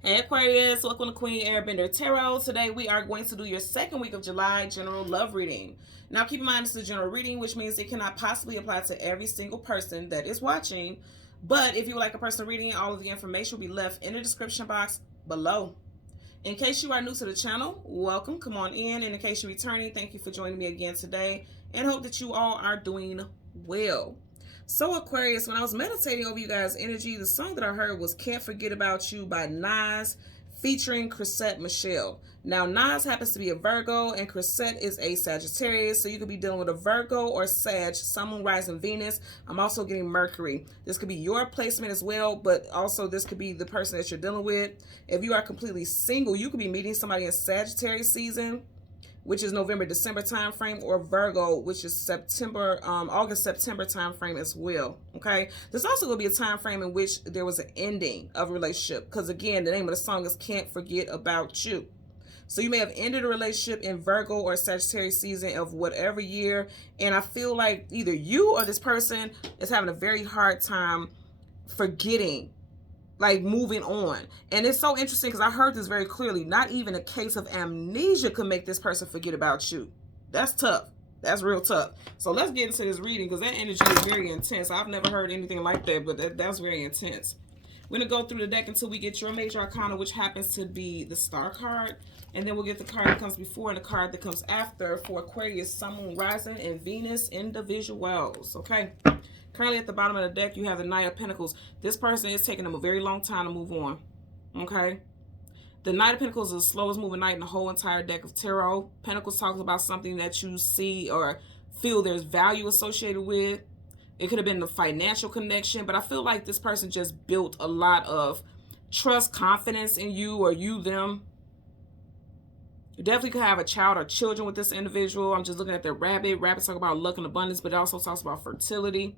Hey Aquarius, welcome to Queen Airbender Tarot. Today we are going to do your second week of July general love reading. Now keep in mind it's a general reading, which means it cannot possibly apply to every single person that is watching. But if you would like a personal reading, all of the information will be left in the description box below. In case you are new to the channel, welcome, come on in. And in case you're returning, thank you for joining me again today and hope that you all are doing well. So Aquarius, when I was meditating over you guys' energy, the song that I heard was Can't Forget About You by Nas featuring Chrisette Michele. Now Nas happens to be a Virgo and Chrisette is a Sagittarius, so you could be dealing with a Virgo or Sag, Sun, Moon, Rising, Venus. I'm also getting Mercury. This could be your placement as well, but also this could be the person that you're dealing with. If you are completely single, you could be meeting somebody in Sagittarius season, which is November, December time frame, or Virgo, which is September, August, September time frame as well. Okay, there's also going to be a time frame in which there was an ending of a relationship, because again, the name of the song is Can't Forget About You. So you may have ended a relationship in Virgo or Sagittarius season of whatever year, and I feel like either you or this person is having a very hard time forgetting, like moving on. And it's so interesting because I heard this very clearly. Not even a case of amnesia could make this person forget about you. That's tough. That's real tough. So let's get into this reading because that energy is very intense. I've never heard anything like that, but that's very intense. We're going to go through the deck until we get your major arcana, which happens to be the Star card. And then we'll get the card that comes before and the card that comes after for Aquarius, Sun, Moon, Rising, and Venus individuals. Okay. Currently at the bottom of the deck, you have the Knight of Pentacles. This person is taking them a very long time to move on. Okay? The Knight of Pentacles is the slowest moving knight in the whole entire deck of tarot. Pentacles talks about something that you see or feel there's value associated with. It could have been the financial connection, but I feel like this person just built a lot of trust, confidence in you, or you them. You definitely could have a child or children with this individual. I'm just looking at the rabbit. Rabbits talk about luck and abundance, but it also talks about fertility.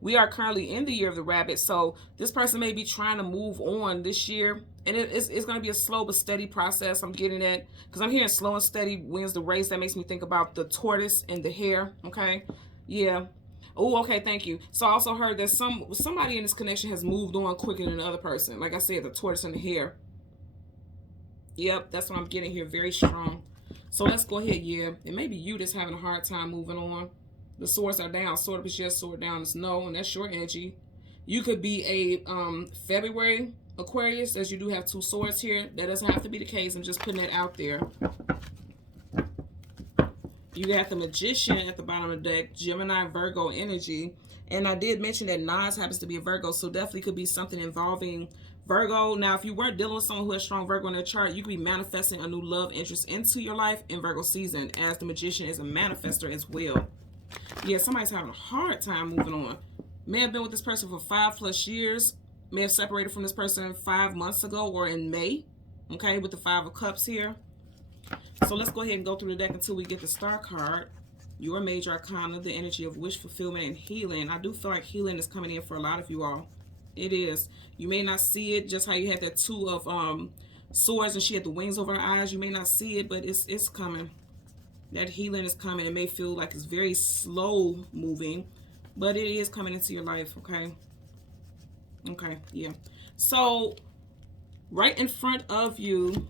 We are currently in the year of the rabbit, so this person may be trying to move on this year, and it's going to be a slow but steady process. I'm getting that because I'm hearing slow and steady wins the race. That makes me think about the tortoise and the hare. Okay, yeah. Oh, okay, thank you. So I also heard that somebody in this connection has moved on quicker than the other person. Like I said, the tortoise and the hare. Yep, that's what I'm getting here. Very strong. So let's go ahead. Yeah, it may be you that's having a hard time moving on. The swords are down. Sword up is yes, sword down is no, and that's your energy. You could be a February Aquarius, as you do have two swords here. That doesn't have to be the case. I'm just putting that out there. You got the Magician at the bottom of the deck, Gemini, Virgo energy. And I did mention that Nas happens to be a Virgo, so definitely could be something involving Virgo. Now, if you weren't dealing with someone who has strong Virgo in their chart, you could be manifesting a new love interest into your life in Virgo season, as the Magician is a manifester as well. Yeah, somebody's having a hard time moving on. May have been with this person for 5+ years. May have separated from this person 5 months ago or in May. Okay, with the 5 of Cups here. So let's go ahead and go through the deck until we get the Star card. Your major arcana, the energy of wish fulfillment and healing. I do feel like healing is coming in for a lot of you all. It is. You may not see it, just how you had that 2 of swords and she had the wings over her eyes. You may not see it, but it's coming. That healing is coming. It may feel like it's very slow moving, but it is coming into your life, okay? Okay, yeah. So, right in front of you,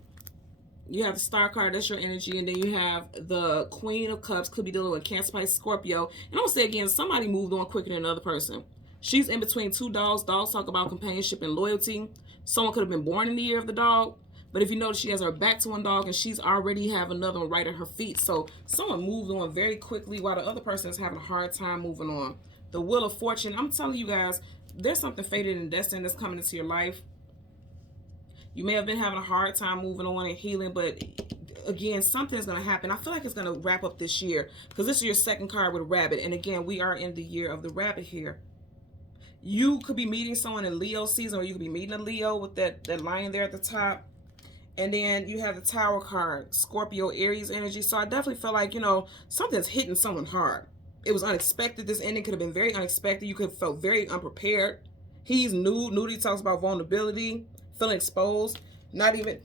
you have the Star card. That's your energy. And then you have the Queen of Cups. Could be dealing with Cancer, Pisces, Scorpio. And I'm going to say again, somebody moved on quicker than another person. She's in between 2 dogs. Dogs talk about companionship and loyalty. Someone could have been born in the year of the dog. But if you notice, she has her back to one dog and she's already have another one right at her feet. So someone moved on very quickly while the other person is having a hard time moving on. The Wheel of Fortune. I'm telling you guys, there's something fated and destined that's coming into your life. You may have been having a hard time moving on and healing, but again, something's going to happen. I feel like it's going to wrap up this year because this is your second card with a rabbit. And again, we are in the year of the rabbit here. You could be meeting someone in Leo season, or you could be meeting a Leo with that lion there at the top. And then you have the Tower card, Scorpio, Aries energy. So I definitely feel like, you know, something's hitting someone hard. It was unexpected. This ending could have been very unexpected. You could have felt very unprepared. He's nude. Nudity talks about vulnerability, feeling exposed, not even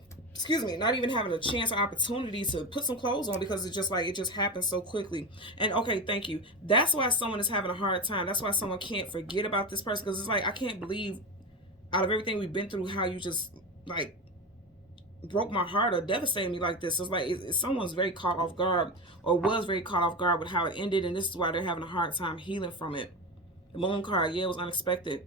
having a chance or opportunity to put some clothes on because it's just like it just happened so quickly. And okay, thank you. That's why someone is having a hard time. That's why someone can't forget about this person, because it's like, I can't believe out of everything we've been through how you just like broke my heart or devastated me like this. It's like someone's very caught off guard, or was very caught off guard with how it ended, and this is why they're having a hard time healing from it. The moon card, yeah, it was unexpected.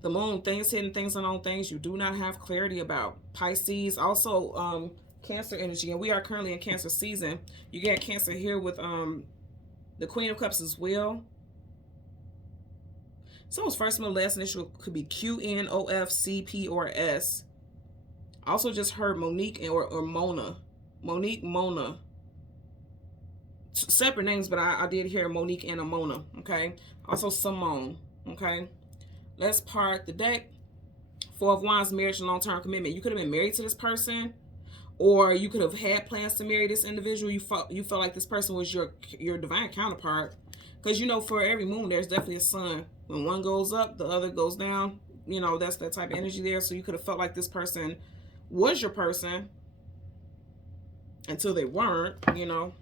The moon, things hidden, things unknown, things you do not have clarity about. Pisces, also Cancer energy, and we are currently in Cancer season. You get Cancer here with the Queen of Cups as well. Someone's first, middle, last initial could be Q, N, O, F, C, P, or S. Also just heard Monique or Mona. Monique, Mona. Separate names, but I did hear Monique and a Mona, okay? Also Simone, okay? Let's part the deck. Four of Wands, marriage and long-term commitment. You could have been married to this person, or you could have had plans to marry this individual. You felt like this person was your divine counterpart. Because, you know, for every moon, there's definitely a sun. When one goes up, the other goes down. You know, that's that type of energy there. So you could have felt like this person was your person until they weren't, you know.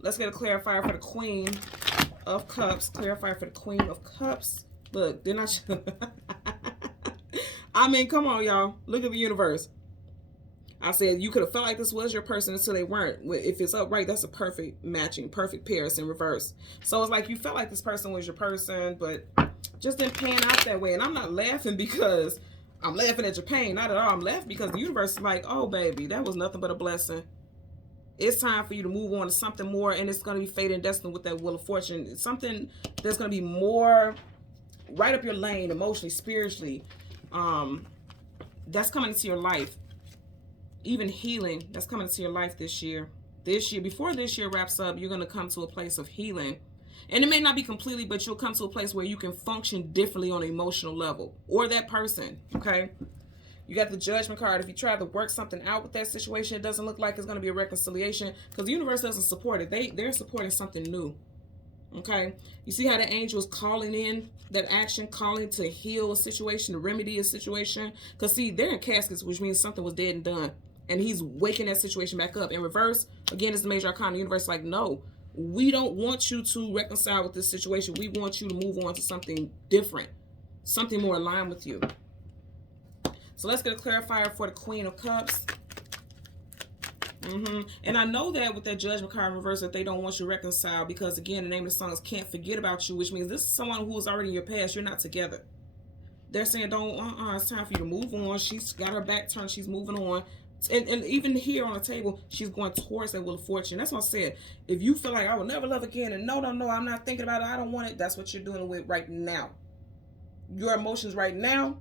Let's get a clarifier for the Queen of Cups. Clarifier for the Queen of Cups. Look, didn't I mean, come on, y'all. Look at the universe. I said you could have felt like this was your person until they weren't. If it's upright, that's a perfect matching, perfect pair. It's in reverse. So it's like you felt like this person was your person, but just didn't pan out that way. And I'm not laughing because I'm laughing at your pain. Not at all. I'm laughing because the universe is like, oh, baby, that was nothing but a blessing. It's time for you to move on to something more, and it's going to be fate and destiny with that Wheel of Fortune. It's something that's going to be more right up your lane, emotionally, spiritually. That's coming into your life. Even healing, that's coming into your life this year. This year, before this year wraps up, you're going to come to a place of healing. And it may not be completely, but you'll come to a place where you can function differently on an emotional level. Or that person, okay? You got the Judgment card. If you try to work something out with that situation, it doesn't look like it's going to be a reconciliation because the universe doesn't support it. They're supporting something new, okay? You see how the angel is calling in that action, calling to heal a situation, to remedy a situation? Because, see, they're in caskets, which means something was dead and done. And he's waking that situation back up. In reverse, again, it's the major arcana. The universe is like, no, we don't want you to reconcile with this situation. We want you to move on to something different, something more aligned with you. So let's get a clarifier for the Queen of Cups. And I know that with that Judgment card in reverse that they don't want you to reconcile because, again, the name of the song is Can't Forget About You, which means this is someone who is already in your past. You're not together. They're saying, don't, it's time for you to move on. She's got her back turned. She's moving on. And even here on the table, she's going towards that Wheel of Fortune. That's what I said. If you feel like I will never love again, and no, I'm not thinking about it, I don't want it, that's what you're doing with right now. Your emotions right now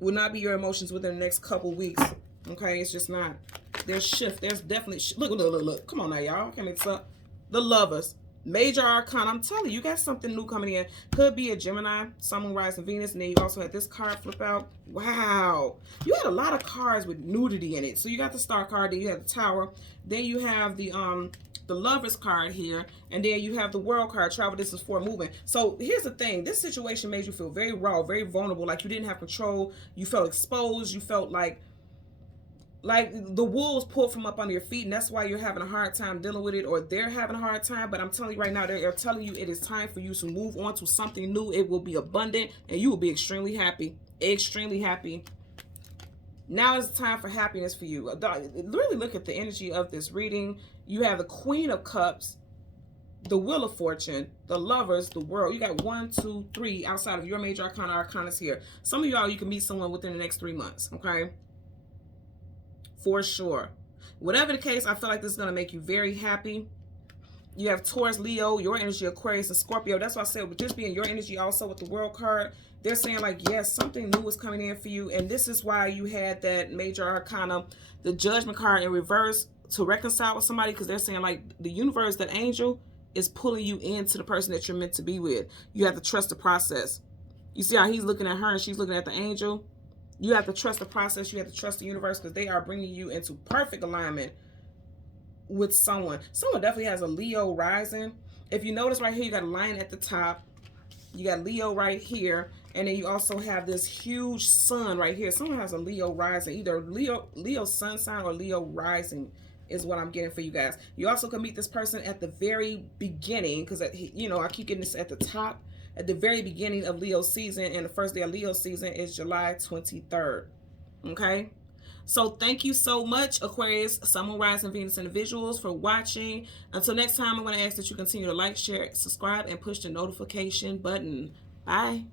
will not be your emotions within the next couple weeks. Okay, it's just not. There's shift. There's definitely look. Come on now, y'all. Can't mix up. The Lovers. Major arcana. I'm telling you, you got something new coming in. Could be a Gemini, Sun, Moon, Rising, Venus. And then you also had this card flip out. Wow. You had a lot of cards with nudity in it. So you got the Star card. Then you have the Tower. Then you have the Lovers card here. And then you have the World card. Travel distance for movement. So here's the thing. This situation made you feel very raw, very vulnerable. Like you didn't have control. You felt exposed. You felt like the wolves pulled from up under your feet, and that's why you're having a hard time dealing with it, or they're having a hard time. But I'm telling you right now, they're telling you it is time for you to move on to something new. It will be abundant, and you will be extremely happy. Extremely happy. Now is the time for happiness for you. Really look at the energy of this reading. You have the Queen of Cups, the Wheel of Fortune, the Lovers, the World. You got 1, 2, 3 outside of your major arcanas here. Some of y'all, you can meet someone within the next 3 months, okay? For sure. Whatever the case, I feel like this is going to make you very happy. You have Taurus, Leo, your energy, Aquarius, and Scorpio. That's why I said with this being your energy also with the World card, they're saying like, yes, something new is coming in for you. And this is why you had that major arcana, the Judgment card in reverse to reconcile with somebody, because they're saying like the universe, that angel is pulling you into the person that you're meant to be with. You have to trust the process. You see how he's looking at her and she's looking at the angel? You have to trust the process. You have to trust the universe because they are bringing you into perfect alignment with someone. Someone definitely has a Leo rising. If you notice right here, you got a lion at the top. You got Leo right here. And then you also have this huge sun right here. Someone has a Leo rising. Either Leo sun sign or Leo rising is what I'm getting for you guys. You also can meet this person at the very beginning because, you know, I keep getting this at the top. At the very beginning of Leo season, and the first day of Leo season is July 23rd. Okay? So thank you so much, Aquarius, Sun, Moon, Rising, Venus individuals, for watching. Until next time, I'm going to ask that you continue to like, share, subscribe, and push the notification button. Bye.